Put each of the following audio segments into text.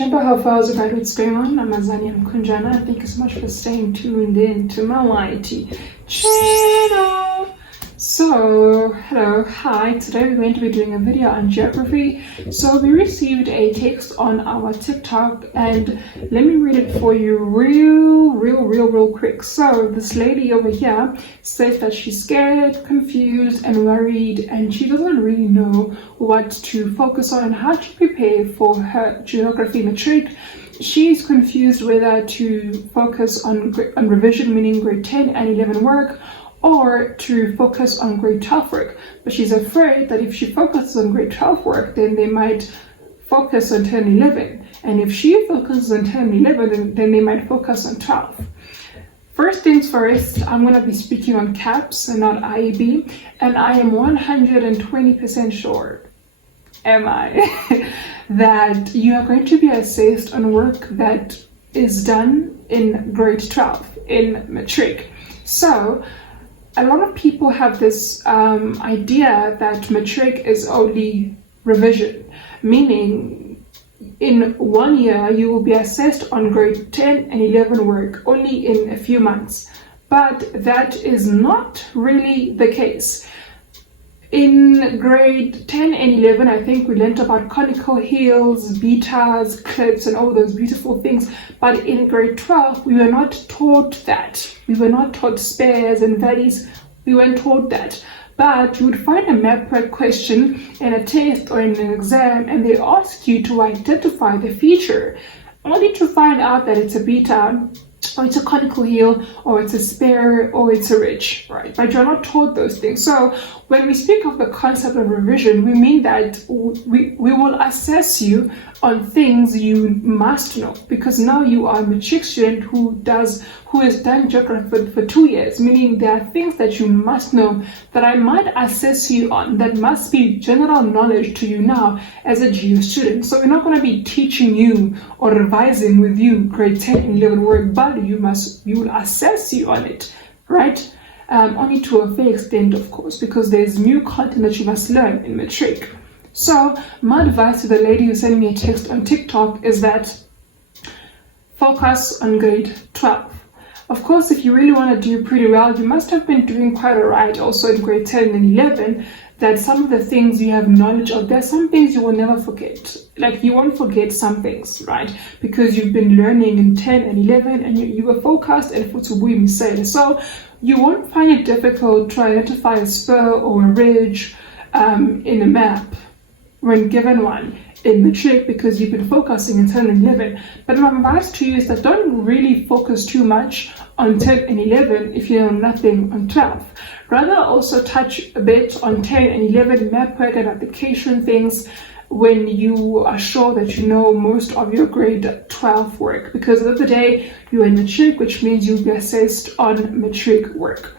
Jumbo, how far is about what's going on? I'm Azania, I'm Kunjana. Thank you so much for staying tuned in to my YT channel. So, hello, hi. Today we're going to be doing a video on geography. So we received a text on our TikTok and let me read it for you real quick. So this lady over here says that she's scared, confused and worried, and she doesn't really know what to focus on and how to prepare for her geography matric. She's confused whether to focus on revision, meaning grade 10 and 11 work, or to focus on grade 12 work. But she's afraid that if she focuses on grade 12 work, then they might focus on 10 and 11. And if she focuses on 10 and 11, then they might focus on 12. First things first, I'm going to be speaking on CAPS and not IEB. And I am 120% sure, am I, that you are going to be assessed on work that is done in grade 12 in matric. So a lot of people have this idea that matric is only revision, meaning in 1 year you will be assessed on grade 10 and 11 work only in a few months. But that is not really the case. In grade 10 and 11, I think we learned about conical hills, betas, cliffs, and all those beautiful things. But in grade 12, we were not taught that. We were not taught spurs and valleys. We weren't taught that. But you would find a Matric question in a test or in an exam, and they ask you to identify the feature, only to find out that it's a beta, or it's a conical hill, or it's a spur, or it's a ridge, right? But you're not taught those things. So when we speak of the concept of revision, we mean that we will assess you on things you must know, because now you are a matric student who has done geography for 2 years, meaning there are things that you must know that I might assess you on that must be general knowledge to you now as a geo student. So we're not going to be teaching you or revising with you grade 10 and 11 work, but we will assess you on it, right? Only to a fair extent, of course, because there's new content that you must learn in matric. So my advice to the lady who sent me a text on TikTok is that focus on grade 12. Of course, if you really want to do pretty well, you must have been doing quite alright also in grade 10 and 11, that some of the things you have knowledge of, there's some things you will never forget. Like you won't forget some things, right? Because you've been learning in 10 and 11 and you were focused and for so you won't find it difficult to identify a spur or a ridge in a map when given one in matric, because you've been focusing in 10 and 11. But my advice to you is that don't really focus too much on 10 and 11 if you know nothing on 12. Rather also touch a bit on 10 and 11 map work and application things when you are sure that you know most of your grade 12 work, because at the end of the day you're in matric, which means you'll be assessed on matric work.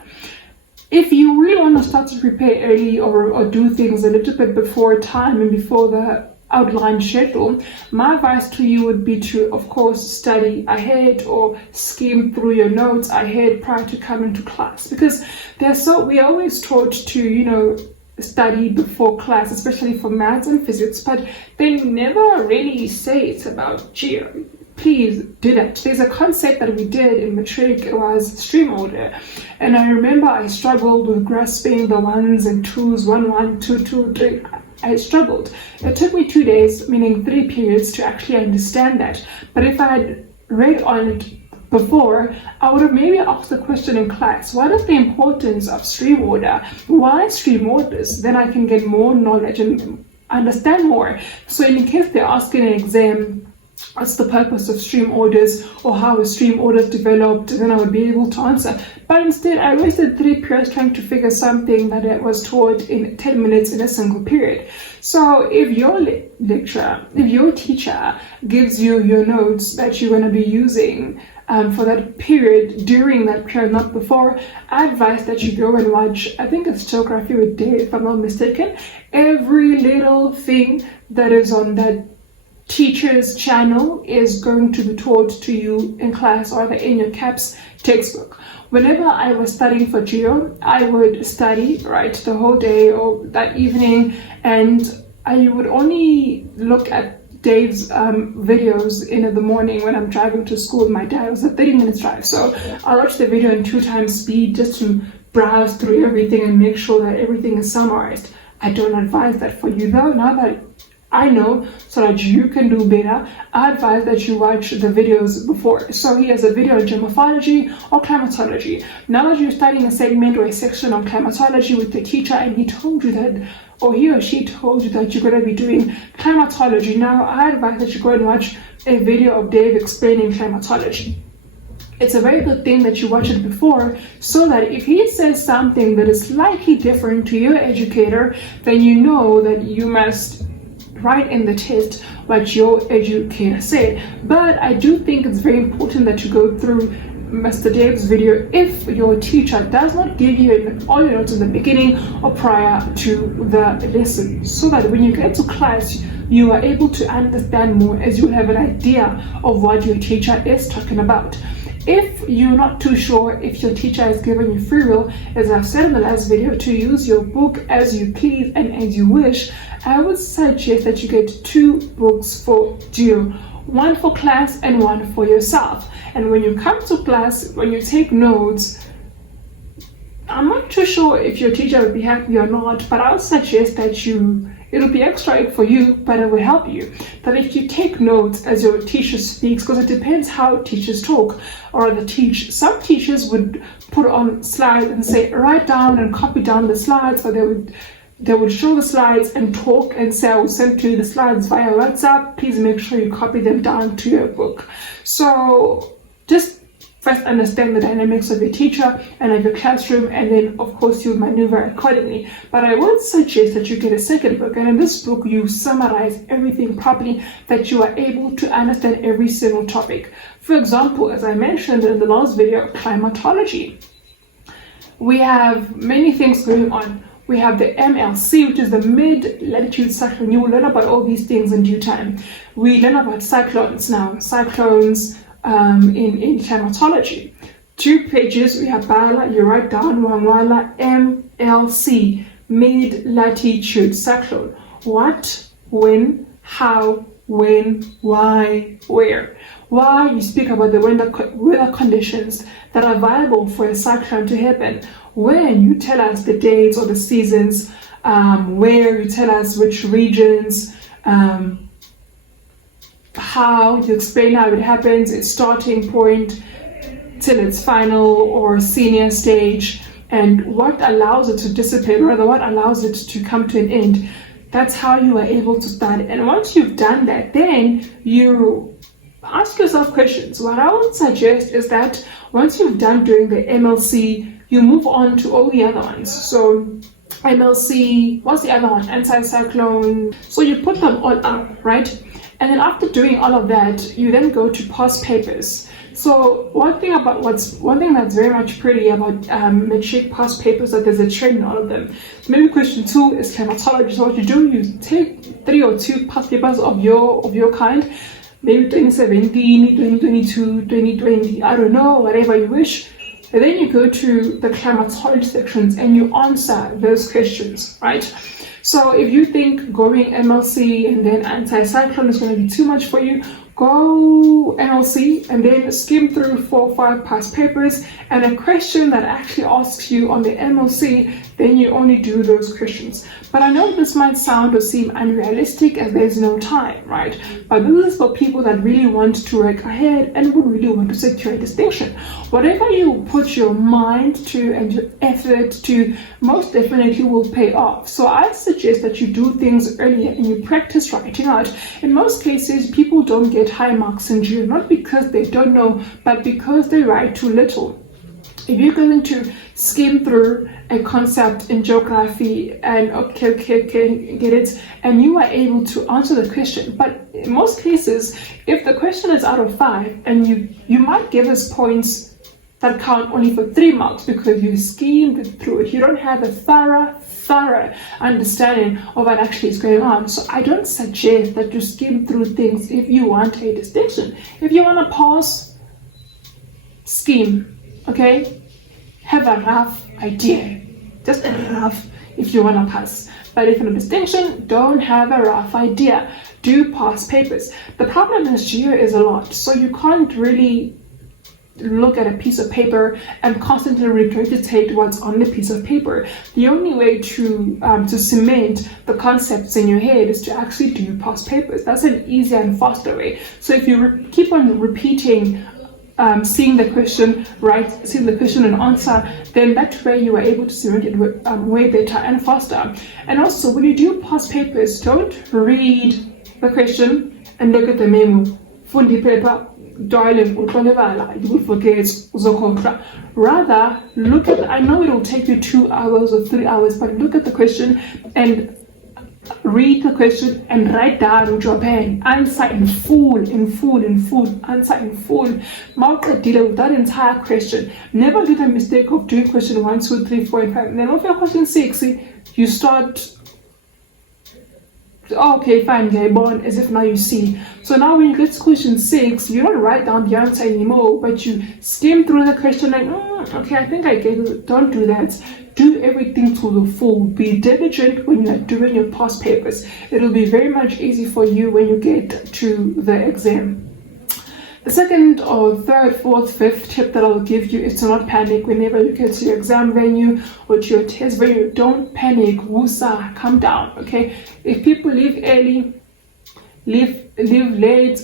If you really want to start to prepare early or do things a little bit before time and before the outlined schedule, my advice to you would be to, of course, study ahead or skim through your notes ahead prior to coming to class, because we're always taught to, study before class, especially for maths and physics, but they never really say it's about geo. Please do that. There's a concept that we did in matric. It was stream order, and I remember I struggled with grasping the ones and twos, 1 1 2 2 3. I struggled. It took me 2 days, meaning 3 periods, to actually understand that. But if I had read on it before, I would have maybe asked the question in class, what is the importance of stream order? Why stream orders? Then I can get more knowledge and understand more. So in case they're asking an exam, what's the purpose of stream orders, or how is stream orders developed, then I would be able to answer. But instead I wasted 3 periods trying to figure something that I was taught in 10 minutes in a single period. So if your lecturer, if your teacher gives you your notes that you're going to be using for that period, during that period, not before, I advise that you go and watch, I think it's Geography with Dave, if I'm not mistaken, every little thing that is on that teacher's channel is going to be taught to you in class or in your CAPS textbook. Whenever I was studying for geo, I would study the whole day or that evening, and I would only look at Dave's videos in the morning when I'm driving to school. My dad was a 30-minute drive, so I'll watch the video in 2x speed just to browse through everything and make sure that everything is summarized. I don't advise that for you though. Now that I know, so that you can do better, I advise that you watch the videos before. So he has a video on germorphology or climatology. Now that you're studying a segment or a section on climatology with the teacher and he told you that, or he or she told you that you're going to be doing climatology, now I advise that you go and watch a video of Dave explaining climatology. It's a very good thing that you watch it before, so that if he says something that is slightly different to your educator, then you know that you must write in the test what your educator said. But I do think it's very important that you go through Mr. Dave's video if your teacher does not give you all your notes in the beginning or prior to the lesson, so that when you get to class you are able to understand more, as you have an idea of what your teacher is talking about. If you're not too sure if your teacher has given you free will, as I've said in the last video, to use your book as you please and as you wish, I would suggest that you get 2 books for due, one for class and one for yourself. And when you come to class, when you take notes, I'm not too sure if your teacher will be happy or not, but I'll suggest that it'll be extra for you, but it will help you. But if you take notes as your teacher speaks, because it depends how teachers talk or some teachers would put on slides and say, write down and copy down the slides, or they would show the slides and talk and say, I will send you the slides via WhatsApp. Please make sure you copy them down to your book. So just first understand the dynamics of your teacher and of your classroom, and then of course you maneuver accordingly. But I would suggest that you get a second book, and in this book you summarize everything properly, that you are able to understand every single topic. For example, as I mentioned in the last video, climatology. We have many things going on. We have the MLC, which is the mid-latitude cyclone. You will learn about all these things in due time. We learn about cyclones now. Cyclones in climatology. 2 pages, we have Bala, you write down Wangwala MLC, mid-latitude cyclone. What, when, how, when, why, where. Why, you speak about the weather conditions that are viable for a cyclone to happen. When, you tell us the dates or the seasons. Where, you tell us which regions. How, you explain how it happens, its starting point till its final or senior stage, and what allows it to dissipate, rather what allows it to come to an end. That's how you are able to start. And once you've done that, then you ask yourself questions. What I would suggest is that once you've done doing the MLC, you move on to all the other ones. So MLC, what's the other one? Anticyclone. So you put them all up, right? And then after doing all of that, you then go to past papers. So one thing that's very much pretty about Matric past papers, that there's a trend in all of them. Maybe question 2 is climatology. So what you do, you take 3 or 2 past papers of your kind, maybe 2017, 2022, 2020, I don't know, whatever you wish. And then you go to the climatology sections and you answer those questions, right? So if you think going MLC and then anticyclone is going to be too much for you, go MLC and then skim through 4 or 5 past papers, and a question that actually asks you on the MLC, then you only do those questions. But I know this might sound or seem unrealistic as there's no time, right? But this is for people that really want to work ahead and would really want to secure a distinction. Whatever you put your mind to and your effort to, most definitely will pay off. So I suggest that you do things earlier and you practice writing out. In most cases, people don't get high marks in June, not because they don't know, but because they write too little. If you're going to skim through a concept in geography and okay, get it, and you are able to answer the question, but in most cases, if the question is out of 5, and you might give us points that count only for 3 marks because you skimmed through it, you don't have a thorough understanding of what actually is going on. So I don't suggest that you skim through things if you want a distinction. If you want to pass, skim, okay? Have a rough idea, just a rough if you want to pass. But if in a distinction, don't have a rough idea. do past papers. The problem is geo is a lot, so you can't really look at a piece of paper and constantly regurgitate what's on the piece of paper. The only way to cement the concepts in your head is to actually do past papers. That's an easier and faster way. So if you keep on repeating seeing the question and answer, then that way you are able to cement it way better and faster. And also, when you do past papers, don't read the question and look at the memo. Fundi paper, darling, you will forget. Rather, look at, I know it will take you 2 hours or 3 hours, but look at the question and read the question and write down with your pen, answer in full, answer in full. Deal with that entire question. Never do the mistake of doing question 1, 2, 3, 4, and 5. And then of your question 6, you start, okay, fine, guy, born, as if now you see. So now when you get to question 6, you don't write down the answer anymore, but you skim through the question like, okay, I think I get it. Don't do that. Do everything to the full. Be diligent when you are doing your past papers. It'll be very much easy for you when you get to the exam. The second or third, fourth, fifth tip that I'll give you is to not panic whenever you get to your exam venue or to your test venue. Don't panic. Wusa, calm down, okay? If people leave early, leave late,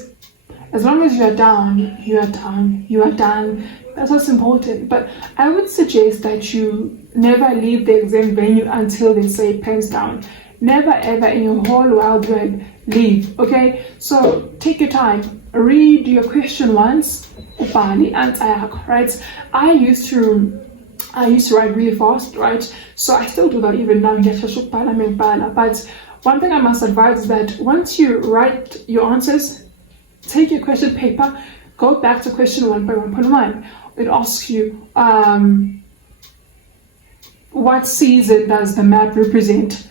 as long as you are down, you are down, you are done. That's what's important. But I would suggest that you never leave the exam venue until they say pens down. Never ever in your whole wild world leave, okay? So take your time. Read your question once, right? I used to write really fast, right? So I still do that even now. But one thing I must advise is that once you write your answers, take your question paper, go back to question 1.1.1. It asks you, what season does the map represent?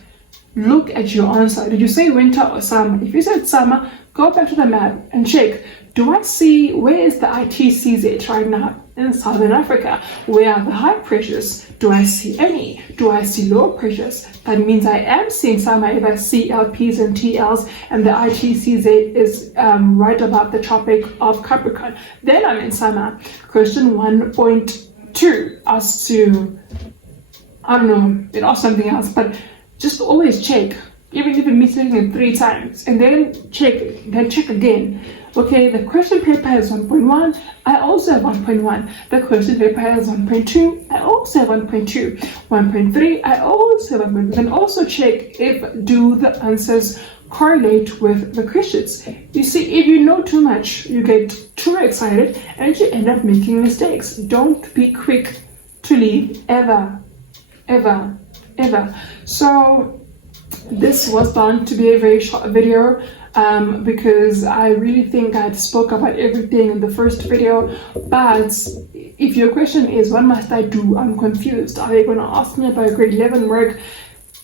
Look at your answer. Did you say winter or summer? If you said summer, go back to the map and check. Do I see, where is the ITCZ right now? In Southern Africa. Where are the high pressures? Do I see any? Do I see low pressures? That means I am seeing summer if I see LPs and TLs, and the ITCZ is right above the Tropic of Capricorn. Then I'm in summer. Question 1.2 asks you, I don't know, it asks something else, but just always check, even if you're missing it 3 times, and then check again. Okay, the question paper has 1.1, I also have 1.1. The question paper has 1.2, I also have 1.2. 1.3, I also have 1.2. And also check if do the answers correlate with the questions. You see, if you know too much, you get too excited and you end up making mistakes. Don't be quick to leave, ever. So this was bound to be a very short video because I really think I spoke about everything in the first video. But if your question is, what must I do? I'm confused. Are they going to ask me about grade 11 work?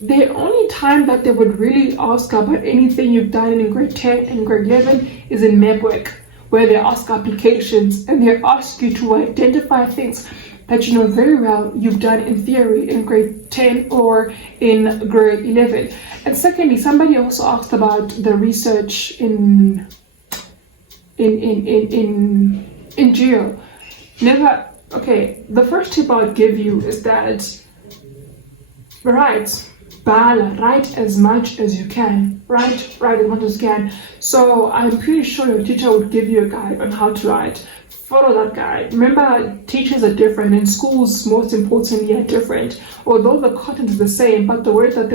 The only time that they would really ask about anything you've done in grade 10 and grade 11 is in map work, where they ask applications and they ask you to identify things that you know very well you've done in theory in grade 10 or in grade 11. And secondly, somebody also asked about the research in geo. The first tip I would give you is that write as much as you can. Write as much as you can. So I'm pretty sure your teacher would give you a guide on how to write. Follow that guide. Remember, teachers are different, and schools, most importantly, are different. Although the content is the same, but the way that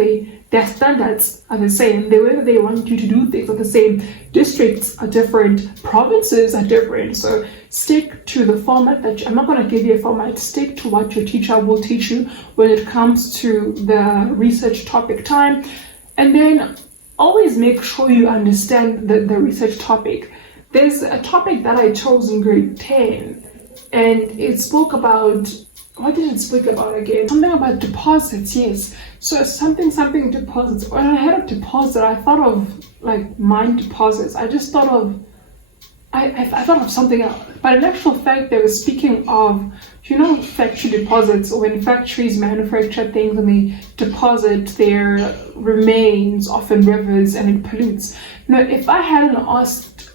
their standards are the same. The way that they want you to do things are the same. Districts are different. Provinces are different. So stick to the format I'm not going to give you a format. Stick to what your teacher will teach you when it comes to the research topic time. And then always make sure you understand the research topic. There's a topic that I chose in grade 10, and it spoke about, what did it speak about again? Something about deposits, yes. So something deposits. When I heard of deposit, I thought of like mine deposits. I I thought of something else. But in actual fact, they were speaking of, factory deposits, or when factories manufacture things and they deposit their remains off in rivers and it pollutes. If I hadn't asked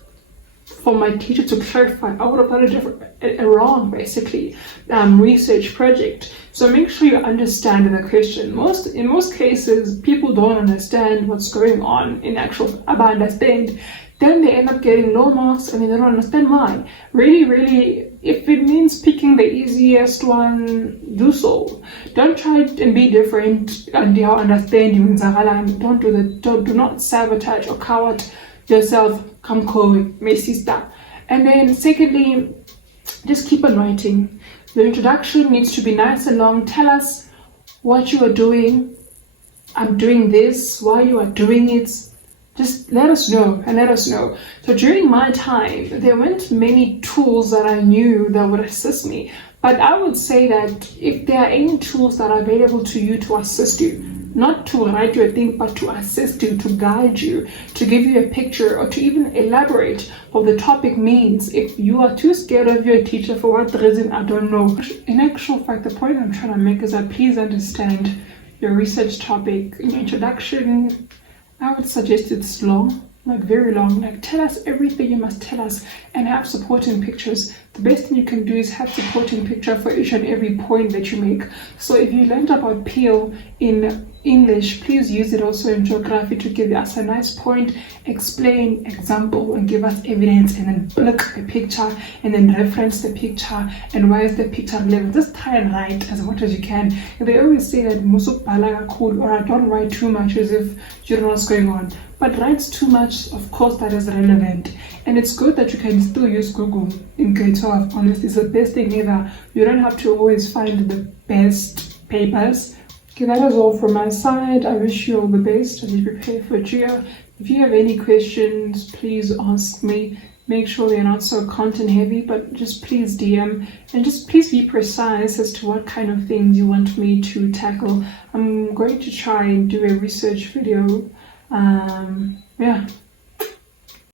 for my teacher to clarify, I would have done a wrong, basically, research project. So make sure you understand the question. In most cases, people don't understand what's going on in actual, understand. Then they end up getting low marks and they don't understand why. Really, if it means picking the easiest one, do so. Don't try and be different and understand you. Don't do that. Do not sabotage or coward yourself. Come cold, my sister. And then secondly, just keep on writing. The introduction needs to be nice and long. Tell us what you are doing. I'm doing this, why you are doing it. Just let us know and let us know. So during my time, there weren't many tools that I knew that would assist me. But I would say that if there are any tools that are available to you to assist you, not to write you a thing, but to assist you, to guide you, to give you a picture, or to even elaborate what the topic means. If you are too scared of your teacher for what reason, I don't know. In actual fact, the point I'm trying to make is that please understand your research topic. In your introduction, I would suggest it's long, like very long. Like, tell us everything you must tell us and have supporting pictures. The best thing you can do is have supporting picture for each and every point that you make. So if you learned about peel in English, please use it also in geography to give us a nice point, explain, example, and give us evidence, and then look a picture and then reference the picture and why is the picture relevant. Just try and write as much as you can. And they always say that musuk balaga cool, or I don't write too much as if you don't know what's going on. But writes too much, of course, that is relevant. And it's good that you can still use Google in grade 12. Honestly, it's the best thing ever. You don't have to always find the best papers. Okay, that is all from my side. I wish you all the best as you prepare for GEO. If you have any questions, please ask me. Make sure they're not so content heavy, but just please DM and just please be precise as to what kind of things you want me to tackle. I'm going to try and do a research video. Yeah,